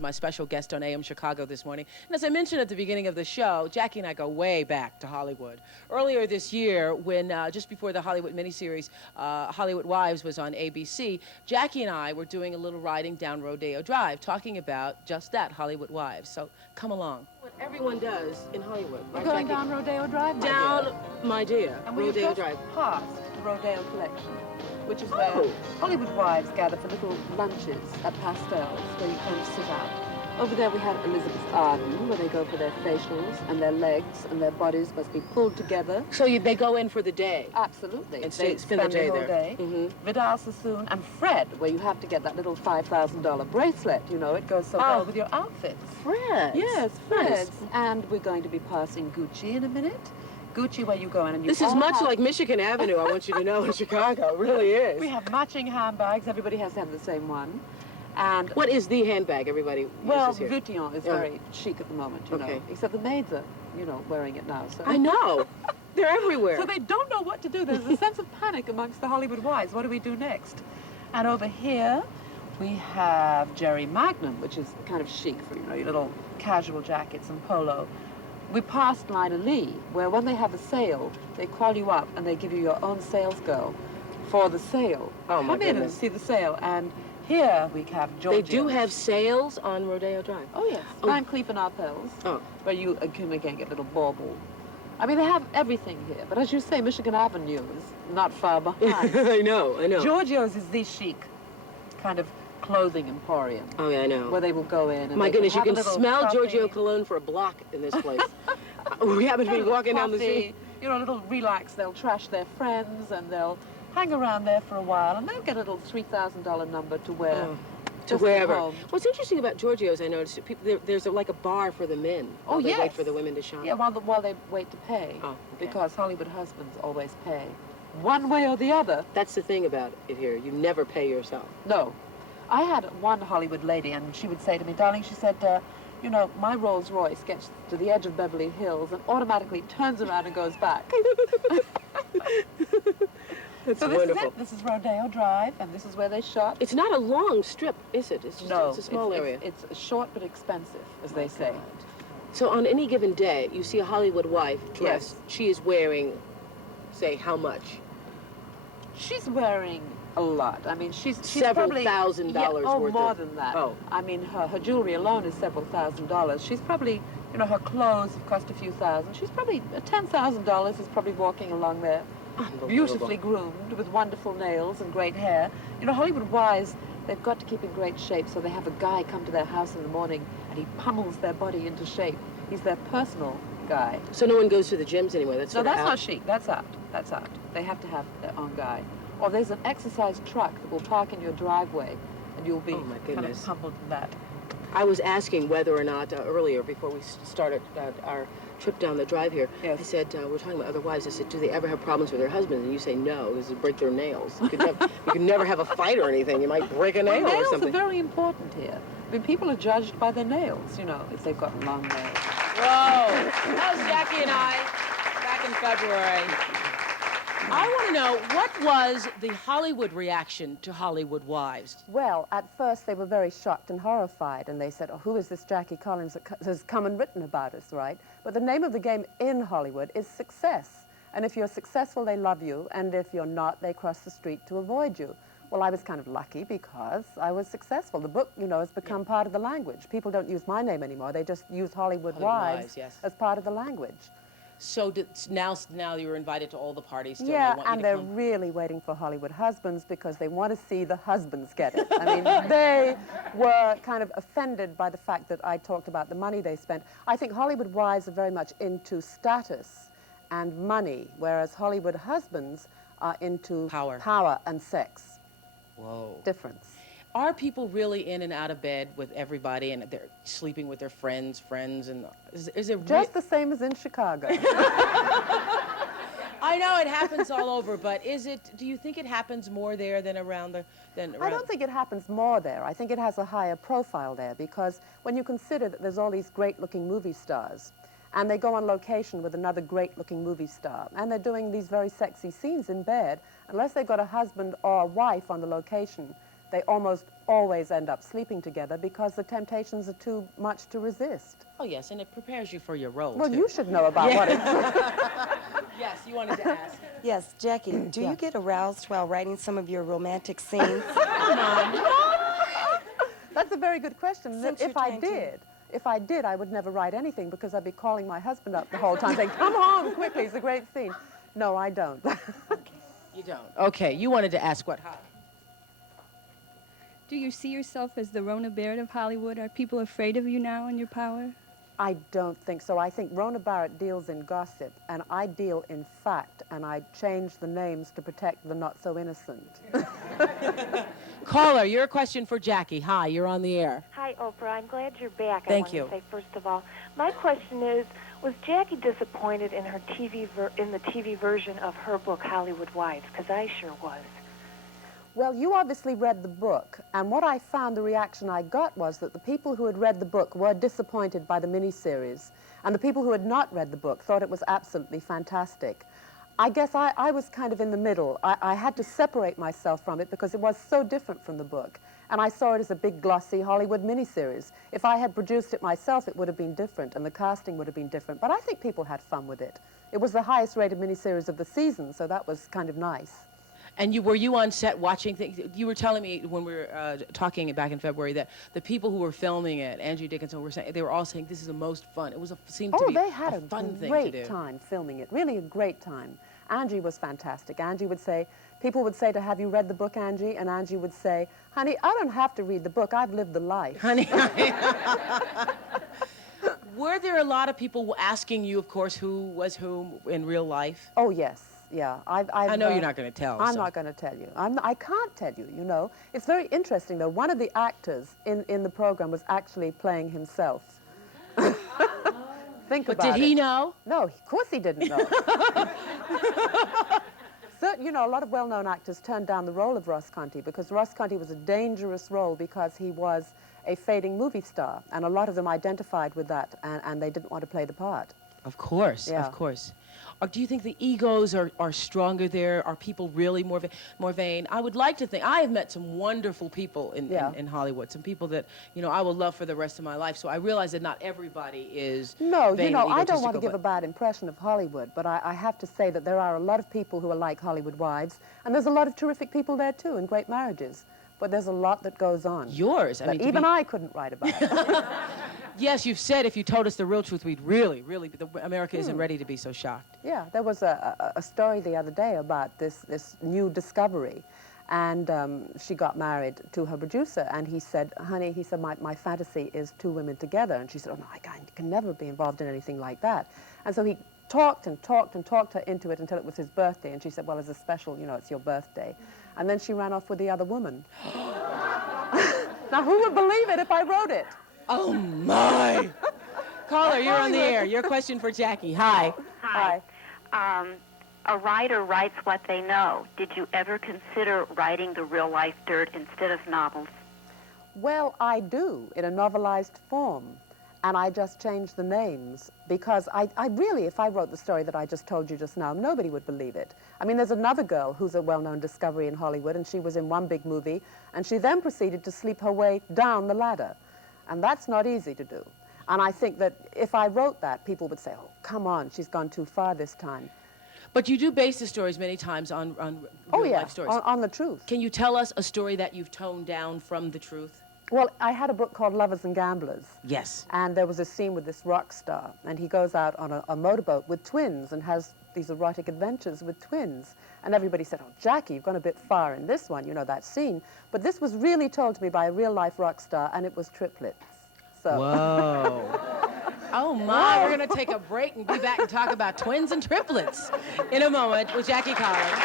My special guest on AM Chicago this morning. And as I mentioned at the beginning of the show, Jackie and I go way back to Hollywood. Earlier this year, when just before the Hollywood miniseries Hollywood Wives was on ABC, Jackie and I were doing a little riding down Rodeo Drive, talking about just that, Hollywood Wives. So come along. What everyone does in Hollywood. We're going down Rodeo Drive, my down, dear. my dear, and Rodeo Drive. Past the Rodeo Collection, which is where Hollywood wives gather for little lunches at pastels, where you kind of sit out. Over there we have Elizabeth Arden, where they go for their facials, and their legs and their bodies must be pulled together. So they go in for the day? Absolutely. And they spend the day whole there. Day. Vidal Sassoon and Fred, where you have to get that little $5,000 bracelet. You know, it goes so well with your outfits. Fred? Yes, Fred. Nice. And we're going to be passing Gucci in a minute. Gucci, where you go in and you This is much like Michigan Avenue, I want you to know, in Chicago. It really is. We have matching handbags. Everybody has to have the same one. And what is the handbag everybody uses here? Vuitton is very chic at the moment, you know. Except the maids are, you know, wearing it now. So. I know. They're everywhere. So they don't know what to do. There's a sense of panic amongst the Hollywood wives. What do we do next? And over here, we have Jerry Magnum, which is kind of chic for, you know, your little casual jackets and polo. We passed Lina Lee, where when they have a sale, they call you up and they give you your own sales girl for the sale. Oh, my goodness. Come in and see the sale. And here we have Georgia. They do have sales on Rodeo Drive? Oh, yes. Van Cleef and Arpels, where you can again get little bauble. I mean, they have everything here. But as you say, Michigan Avenue is not far behind. I know. Giorgio's is the chic kind of clothing emporium. Oh, yeah, I know. Where they will go in. And my goodness, you can smell coffee. Giorgio cologne for a block in this place. We happen to be walking down the street. You know, a little relax. They'll trash their friends and they'll hang around there for a while and they'll get a little $3,000 number to wear. To wherever. What's interesting about Giorgio's, I noticed, people, there's like a bar for the men. Oh, yes. They wait for the women to shop. Yeah, while they wait to pay. Oh, okay. Because Hollywood husbands always pay. One way or the other. That's the thing about it here. You never pay yourself. No. I had one Hollywood lady, and she would say to me, darling, she said, you know, my Rolls Royce gets to the edge of Beverly Hills and automatically turns around and goes back. That's so wonderful. This is it. This is Rodeo Drive, and this is where they shop. It's not a long strip, is it? It's just it's a small area. It's short but expensive, as they say. So on any given day, you see a Hollywood wife dressed. Yes. She is wearing, say, how much? She's wearing a lot. I mean, she's several probably $1,000 worth. More than that. Oh. I mean, her jewelry alone is several $1,000s. She's probably, you know, her clothes have cost a few thousand. She's probably $10,000 is probably walking along there, beautifully groomed with wonderful nails and great hair. You know, Hollywood wives, they've got to keep in great shape, so they have a guy come to their house in the morning and he pummels their body into shape. He's their personal guy. So no one goes to the gyms anyway? That's not chic. That's out. That's out. They have to have their own guy. Or there's an exercise truck that will park in your driveway, and you'll be kind of pummeled in that. I was asking whether or not, earlier, before we started our trip down the drive here, I said, we're talking about other wives, I said, do they ever have problems with their husbands? And you say no, because they break their nails. You could never have a fight or anything. You might break a nail or something. Nails are very important here. I mean, people are judged by their nails, you know, if they've got long nails. Whoa! That was Jackie and I back in February. I want to know, what was the Hollywood reaction to Hollywood Wives? Well, at first they were very shocked and horrified, and they said, oh, who is this Jackie Collins that has come and written about us, right? But the name of the game in Hollywood is success. And if you're successful, they love you, and if you're not, they cross the street to avoid you. Well, I was kind of lucky because I was successful. The book, you know, has become part of the language. People don't use my name anymore. They just use Hollywood Wives as part of the language. So now you're invited to all the parties. Yeah, and they're really waiting for Hollywood husbands because they want to see the husbands get it. I mean, they were kind of offended by the fact that I talked about the money they spent. I think Hollywood wives are very much into status and money, whereas Hollywood husbands are into power and sex. Whoa. Difference. Are people really in and out of bed with everybody, and they're sleeping with their friends, and is it just the same as in Chicago? I know it happens all over, but do you think it happens more there than around I don't think it happens more there. I think it has a higher profile there because when you consider that there's all these great-looking movie stars, and they go on location with another great-looking movie star, and they're doing these very sexy scenes in bed, unless they've got a husband or a wife on the location, they almost always end up sleeping together because the temptations are too much to resist. Oh, yes, and it prepares you for your role, Well, too. you should know about what it's... Yes, you wanted to ask. Yes, Jackie, do Yeah. you get aroused while writing some of your romantic scenes? That's a very good question. Since If you're I trying to- did, if I did, I would never write anything because I'd be calling my husband up the whole time saying, come home quickly, it's a great scene. No, I don't. You don't. Okay, you wanted to ask what? Hi. Do you see yourself as the Rona Barrett of Hollywood? Are people afraid of you now and your power? I don't think so. I think Rona Barrett deals in gossip, and I deal in fact, and I change the names to protect the not-so-innocent. Caller, your question for Jackie. Hi, you're on the air. Hi, Oprah. I'm glad you're back. Thank I you. want to say, first of all, my question is, was Jackie disappointed in her in the TV version of her book, Hollywood Wives? Because I sure was. Well, you obviously read the book, and what I found, the reaction I got was that the people who had read the book were disappointed by the miniseries, and the people who had not read the book thought it was absolutely fantastic. I guess I was kind of in the middle. I had to separate myself from it because it was so different from the book, and I saw it as a big, glossy Hollywood miniseries. If I had produced it myself, it would have been different, and the casting would have been different, but I think people had fun with it. It was the highest-rated miniseries of the season, so that was kind of nice. And were you on set watching things? You were telling me when we were talking back in February that the people who were filming it, Andrew Dickinson, were saying, they were all saying this is the most fun. It seemed to be they had a fun thing to great do. time filming it, really a great time. Angie was fantastic. Angie would say, people would say to, have you read the book, Angie? And Angie would say, honey, I don't have to read the book. I've lived the life. Honey. Were there a lot of people asking you, of course, who was whom in real life? Oh, yes. Yeah, I know you're not going to tell. I'm so. not going to tell you. I can't tell you, you know. It's very interesting, though. One of the actors in the program was actually playing himself. Think But about it. did he know? No, of course he didn't know. So, you know, a lot of well-known actors turned down the role of Ross Conti because Ross Conti was a dangerous role because he was a fading movie star, and a lot of them identified with that, and they didn't want to play the part. Of course, Yeah. of course. Do you think the egos are stronger there? Are people really more vain? I would like to think. I have met some wonderful people in Hollywood, some people that, you know, I will love for the rest of my life. So I realize that not everybody is No, vain you know, and I don't want to egotistical, give a bad impression of Hollywood, but I have to say that there are a lot of people who are like Hollywood Wives, and there's a lot of terrific people there, too, and great marriages. But there's a lot that goes on. Yours. I that mean, even I couldn't write about it. Yes, you've said if you told us the real truth, we'd really, America isn't ready to be so shocked. Yeah, there was a story the other day about this new discovery, and she got married to her producer, and he said, honey, he said, my fantasy is two women together. And she said, oh, no, I can never be involved in anything like that. And so he talked and talked and talked her into it until it was his birthday, and she said, well, it's a special, you know, it's your birthday. And then she ran off with the other woman. Now, who would believe it if I wrote it? Oh, my. Caller, you're on the air. Your question for Jackie. Hi. Hi. A writer writes what they know. Did you ever consider writing the real-life dirt instead of novels? Well, I do, in a novelized form. And I just changed the names because I really, if I wrote the story that I just told you just now, nobody would believe it. I mean, there's another girl who's a well-known discovery in Hollywood, and she was in one big movie, and she then proceeded to sleep her way down the ladder. And that's not easy to do. And I think that if I wrote that, people would say, oh, come on, she's gone too far this time. But you do base the stories many times on real life stories. On the truth. Can you tell us a story that you've toned down from the truth? Well, I had a book called Lovers and Gamblers. Yes. And there was a scene with this rock star, and he goes out on a motorboat with twins and has these erotic adventures with twins. And everybody said, oh, Jackie, you've gone a bit far in this one, you know, that scene. But this was really told to me by a real-life rock star, and it was triplets. So. Whoa. Oh, my. We're going to take a break and be back and talk about twins and triplets in a moment with Jackie Collins.